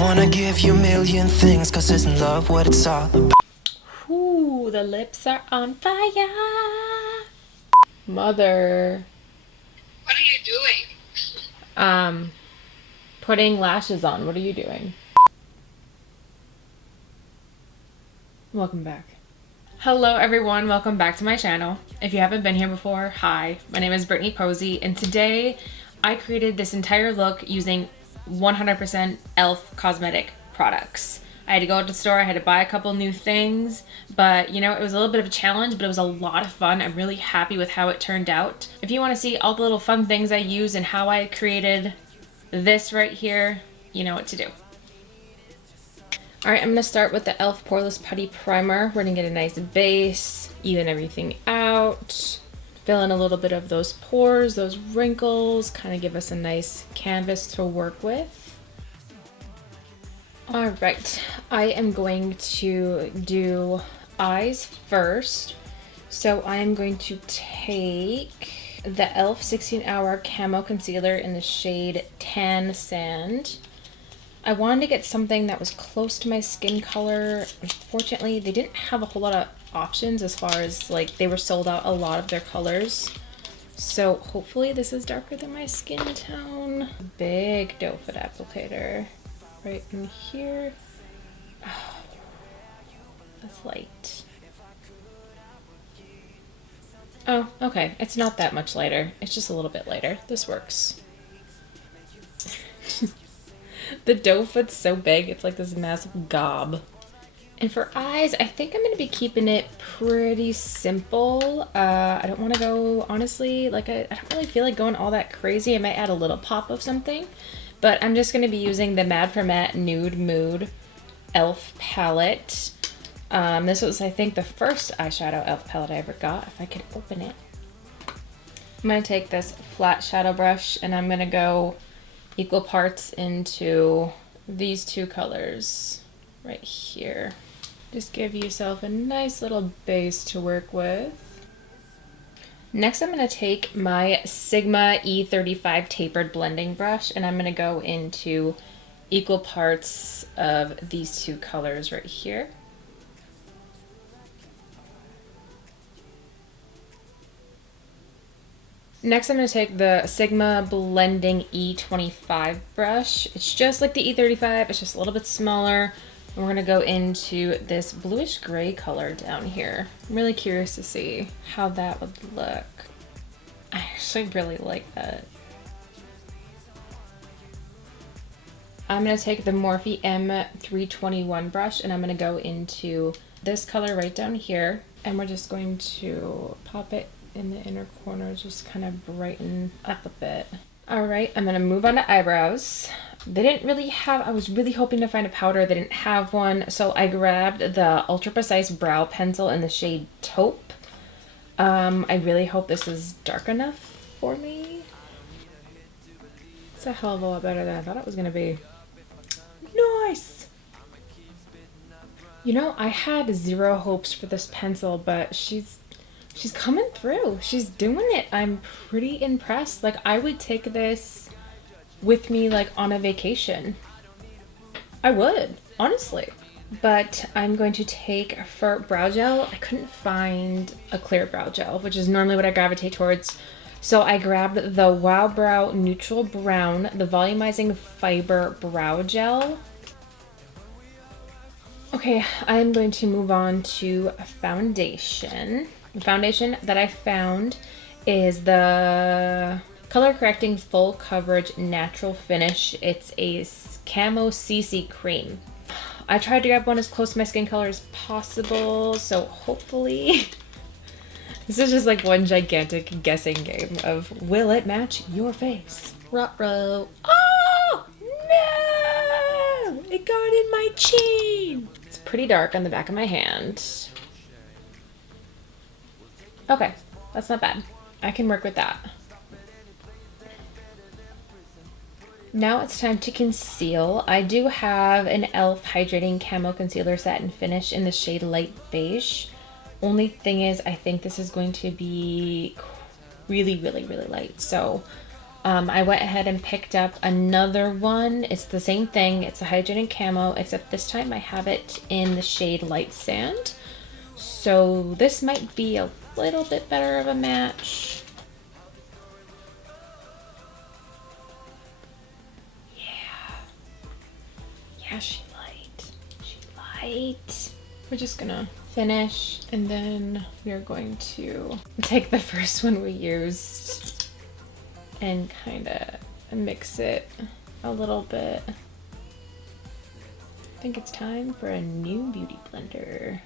wanna give you a million things, cause isn't love what it's all about? Ooh, the lips are on fire. Mother. What are you doing? Putting lashes on. What are you doing? Welcome back. Hello everyone, welcome back to my channel. If you haven't been here before, hi. My name is Brittany Posey, and today I created this entire look using 100% E.L.F cosmetic products. I had to go to the store, I had to buy a couple new things, but you know, it was a little bit of a challenge, but it was a lot of fun. I'm really happy with how it turned out. If you want to see all the little fun things I use and how I created this right here, you know what to do. Alright, I'm going to start with the E.L.F Poreless Putty Primer. We're going to get a nice base, even everything out, fill in a little bit of those pores, those wrinkles, kind of give us a nice canvas to work with. Alright, I am going to do eyes first. So I am going to take the E.L.F 16 Hour Camo Concealer in the shade Tan Sand. I wanted to get something that was close to my skin color. Unfortunately, they didn't have a whole lot of options as far as like they were sold out a lot of their colors. So hopefully this is darker than my skin tone. Big doe foot applicator right in here. Oh, that's light. Oh, okay. It's not that much lighter. It's just a little bit lighter. This works. The doe foot's so big, it's like this massive gob. And for eyes, I think I'm going to be keeping it pretty simple. I don't want to go, honestly, like I don't really feel like going all that crazy. I might add a little pop of something. But I'm just going to be using the Mad for Matte Nude Mood E.L.F palette. This was, I think, the first eyeshadow E.L.F palette I ever got, if I could open it. I'm going to take this flat shadow brush and I'm going to go equal parts into these two colors right here. Just give yourself a nice little base to work with. Next, I'm going to take my Sigma E35 tapered blending brush and I'm going to go into equal parts of these two colors right here. Next, I'm going to take the Sigma Blending E25 brush. It's just like the E35, it's just a little bit smaller. And we're going to go into this bluish gray color down here. I'm really curious to see how that would look. I actually really like that. I'm going to take the Morphe M321 brush and I'm going to go into this color right down here. And we're just going to pop it in the inner corner, just kind of brighten up a bit. All right, I'm gonna move on to eyebrows. They didn't really have, I was really hoping to find a powder. They didn't have one, so I grabbed the Ultra Precise Brow Pencil in the shade Taupe. I really hope this is dark enough for me. It's a hell of a lot better than I thought it was gonna be. Nice! You know, I had zero hopes for this pencil, but she's coming through. She's doing it. I'm pretty impressed. Like, I would take this with me, like, on a vacation. I would, honestly. But I'm going to take, for brow gel, I couldn't find a clear brow gel, which is normally what I gravitate towards. So I grabbed the Wow Brow Neutral Brown, the Volumizing Fiber Brow Gel. Okay, I'm going to move on to foundation. The foundation that I found is the Color Correcting Full Coverage Natural Finish. It's a Camo CC Cream. I tried to grab one as close to my skin color as possible, so hopefully... This is just like one gigantic guessing game of will it match your face? Ruh-roh. Oh! No! It got in my chin! It's pretty dark on the back of my hand. Okay, that's not bad. I can work with that. Now it's time to conceal. I do have an E.L.F Hydrating Camo Concealer Satin Finish in the shade Light Beige. Only thing is, I think this is going to be really, really, really light. So I went ahead and picked up another one. It's the same thing. It's a hydrating camo, except this time I have it in the shade Light Sand. So this might be a little bit better of a match. Yeah, she light. She light. We're just gonna finish, and then we are going to take the first one we used and kind of mix it a little bit. I think it's time for a new beauty blender.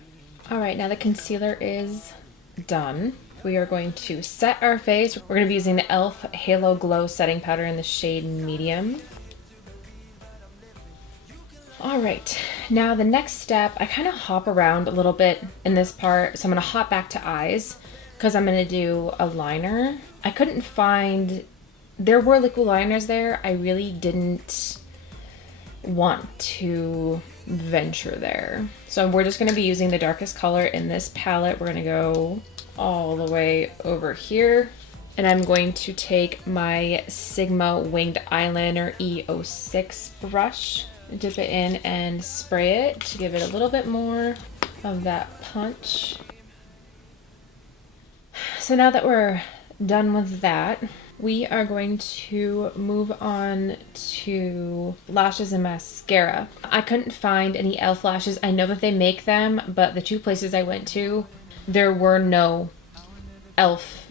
All right, now the concealer is done. We are going to set our face. We're going to be using the E.L.F Halo Glow Setting Powder in the shade Medium. All right, now the next step, I kind of hop around a little bit in this part. So I'm gonna hop back to eyes because I'm gonna do a liner. I couldn't find, there were liquid liners there. I really didn't want to venture there. So we're just gonna be using the darkest color in this palette. We're gonna go all the way over here. And I'm going to take my Sigma Winged Eyeliner E06 brush, dip it in and spray it to give it a little bit more of that punch. So now that we're done with that, we are going to move on to lashes and mascara. I couldn't find any E.L.F lashes. I know that they make them, but the two places I went to, there were no E.L.F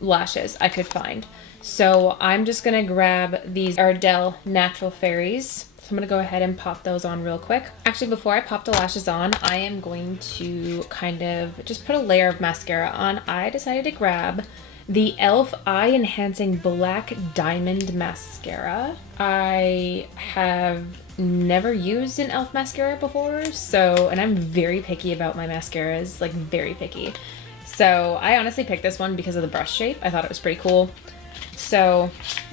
lashes I could find. So I'm just gonna grab these Ardell Natural Fairies. So I'm gonna go ahead and pop those on real quick. Actually, before I pop the lashes on, I am going to kind of just put a layer of mascara on. I decided to grab the E.L.F Eye Enhancing Black Diamond Mascara. I have never used an E.L.F mascara before, and I'm very picky about my mascaras, like very picky. So I honestly picked this one because of the brush shape. I thought it was pretty cool. So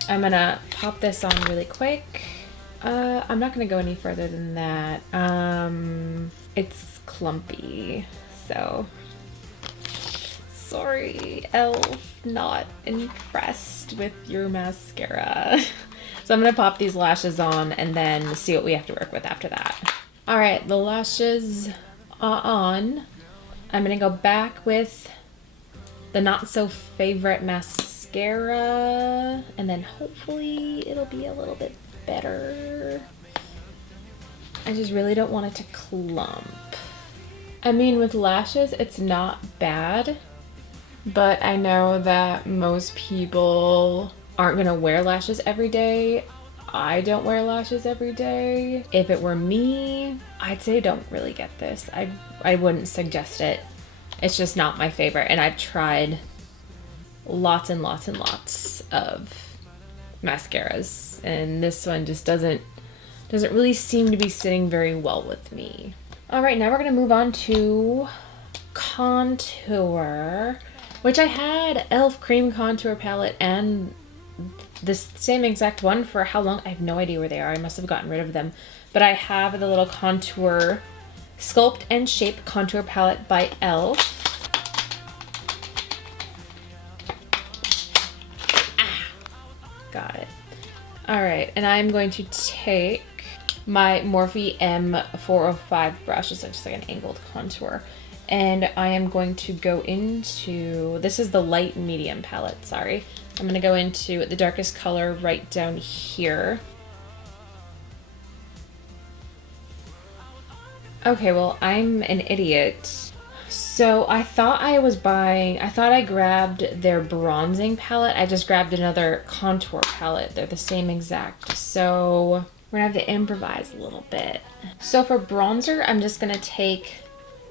I'm gonna pop this on really quick. I'm not gonna go any further than that. It's clumpy, so sorry, E.L.F, not impressed with your mascara. So I'm gonna pop these lashes on and then see what we have to work with after that. All right, the lashes are on. I'm gonna go back with the not so favorite mascara, and then hopefully it'll be a little bit better. I just really don't want it to clump. I mean, with lashes, it's not bad, but I know that most people aren't gonna wear lashes every day. I don't wear lashes every day. If it were me, I'd say don't really get this. I wouldn't suggest it. It's just not my favorite, and I've tried lots and lots and lots of mascaras, and this one just doesn't really seem to be sitting very well with me. All right, now we're gonna move on to contour, which I had E.L.F Cream Contour Palette and this same exact one for how long? I have no idea where they are. I must have gotten rid of them. But I have the little contour, Sculpt and Shape Contour Palette by E.L.F. Got it. All right, and I'm going to take my Morphe M405 brush. It's just like an angled contour. And I am going to go into, this is the light medium palette, sorry. I'm gonna go into the darkest color right down here. Okay, well, I'm an idiot. So I thought I grabbed their bronzing palette. I just grabbed another contour palette. They're the same exact. So we're gonna have to improvise a little bit. So for bronzer, I'm just gonna take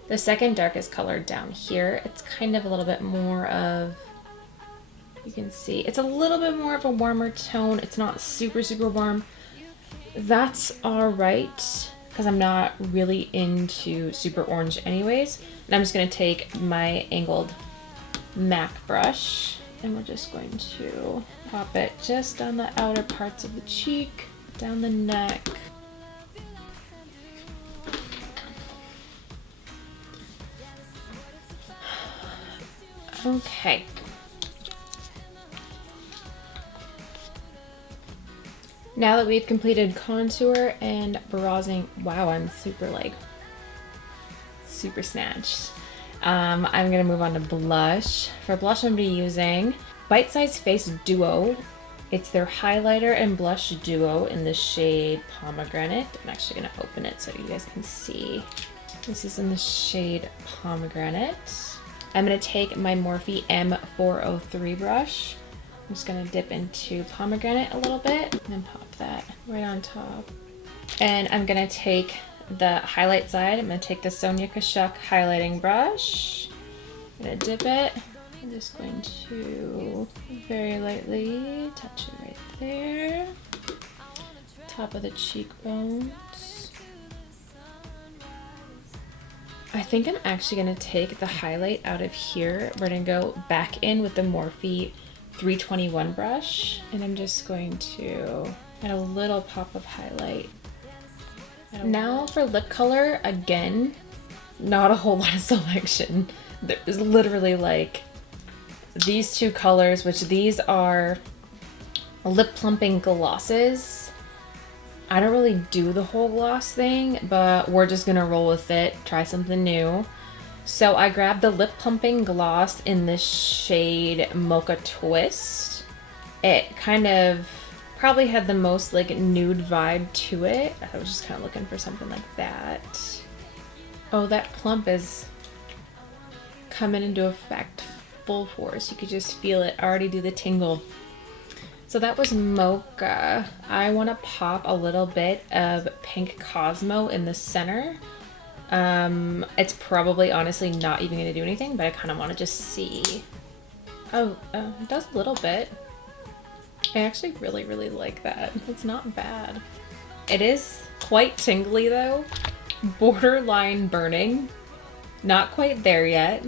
the second darkest color down here. It's kind of a little bit more of, you can see, it's a little bit more of a warmer tone. It's not super, super warm. That's all right, because I'm not really into super orange anyways. And I'm just gonna take my angled MAC brush and we're just going to pop it just on the outer parts of the cheek, down the neck. Okay. Now that we've completed contour and bronzing, wow, I'm super snatched. I'm gonna move on to blush. For blush, I'm gonna be using Bitesize Face Duo. It's their highlighter and blush duo in the shade Pomegranate. I'm actually gonna open it so you guys can see. This is in the shade Pomegranate. I'm gonna take my Morphe M403 brush. I'm just gonna dip into Pomegranate a little bit and then pop that right on top. And I'm gonna take the highlight side. I'm gonna take the Sonia Kashuk highlighting brush. I'm gonna dip it. I'm just going to very lightly touch it right there. Top of the cheekbones. I think I'm actually gonna take the highlight out of here. We're gonna go back in with the Morphe 321 brush, and I'm just going to add a little pop of highlight. Now for lip color, again, not a whole lot of selection. There's literally like these two colors, which these are lip plumping glosses. I don't really do the whole gloss thing, but we're just gonna roll with it, try something new. So I grabbed the lip plumping gloss in this shade Mocha Twist. It kind of probably had the most like nude vibe to it. I was just kind of looking for something like that. Oh, that plump is coming into effect full force. You could just feel it already do the tingle. So that was Mocha. I want to pop a little bit of pink Cosmo in the center. It's probably honestly not even going to do anything, but I kind of want to just see. Oh, it does a little bit. I actually really like that. It's not bad. It is quite tingly though. Borderline burning. Not quite there yet.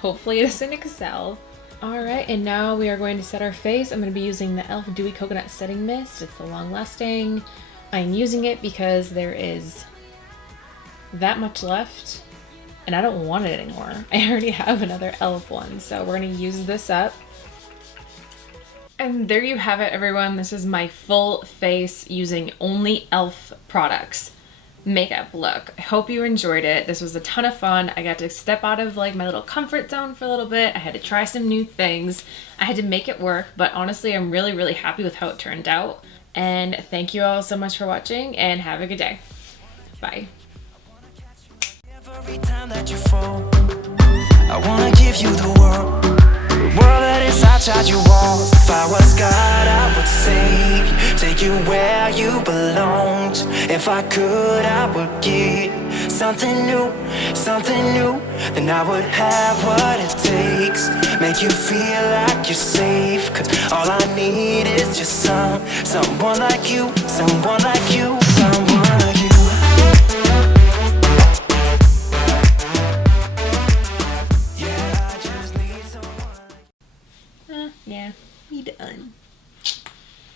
Hopefully it doesn't excel. Alright, and now we are going to set our face. I'm going to be using the E.L.F Dewy Coconut Setting Mist. It's the long lasting. I'm using it because there is that much left and I don't want it anymore. I already have another E.L.F one, so we're going to use this up. And there you have it, everyone. This is my full face using only E.L.F products makeup look. I hope you enjoyed it. This was a ton of fun. I got to step out of like my little comfort zone for a little bit. I had to try some new things. I had to make it work, but honestly, I'm really happy with how it turned out. And thank you all so much for watching and have a good day. Bye. Every time that you fall, I wanna give you the world that is outside your walls. If I was God, I would save you, take you where you belonged. If I could, I would give something new, then I would have what it takes, make you feel like you're safe. Cause all I need is just someone like you, someone like you.